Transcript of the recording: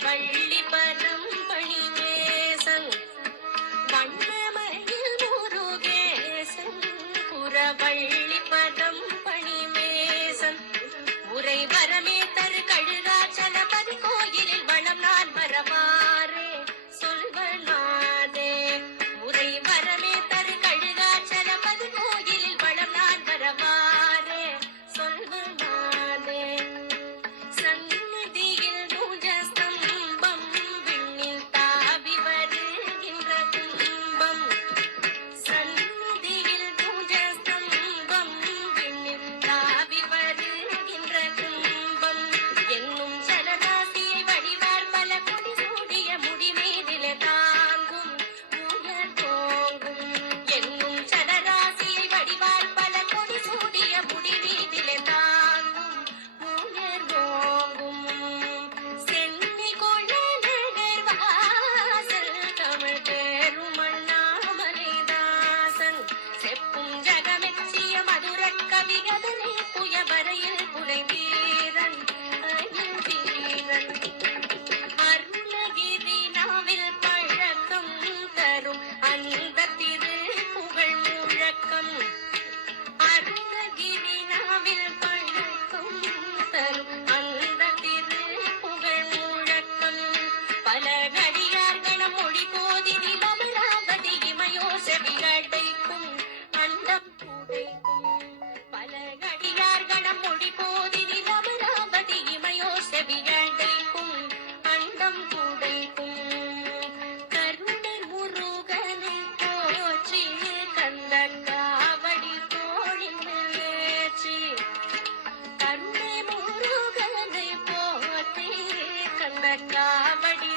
வள்ளி பதம் பணிவேசன் வண்ணமயில் முருகேசன் புறவள்ளி பதம் பணிவேசன் உரை வரமே தரு கழுகாச்சலபதி கோயிலில் வளம் நான் வரவாரே சொல்வனாதே உரை வரமே தரு கழுகாச்சலபதி கோயிலில் வளம் நான் வரவாரே சொல்வனாதே சந்நிதியில் துஜஸ்தம்பம் விண்ணில் தாவி வருகின்ற கும்பம் சந்நிதியில் துஜஸ்தம்பம் விண்ணில் தாவி வருகின்ற கும்பம் என்னும் சலராசியை வடிவார் பல கொடி சூடிய முடிமீதிலே தாங்கும் உயர் தோங்கும் என்னும் சலராசியை வடிவார் பல கொடி சூடிய முடிமீதிலே தாங்கும் உயர் தோங்கும் சென்னி கொள்ளநகர் வாசல் தமிழ் பேரும் அண்ணாமலைதாசன் செப்பும் ஜகமெச்சிய மதுரக் கவிகதனை புயவரையில் புனை வீரன் அயில் வீரன் அருணகிரி நாவில் பழக்கம் தரும் அந்த திரு புகழ் முழக்கம் அருணகிரி நாவில் பழக்கம் தரும் அந்த திரு புகழ் முழக்கம் பல கடியார்கணம் மொழி போதினில் அமராவதி இமையோ செவிகடைக்கும் அண்டம் புடைக்கும் பல கடியார்கணம் மொழி போதினில் அமராவதி இமையோ செவிகடைக்கும் அண்டம் புடைக்கும் கருணை முருகனை போற்றி கந்த காவடி தோளின் ஏற்றி கருணை முருகனை போற்றி கந்த காவடி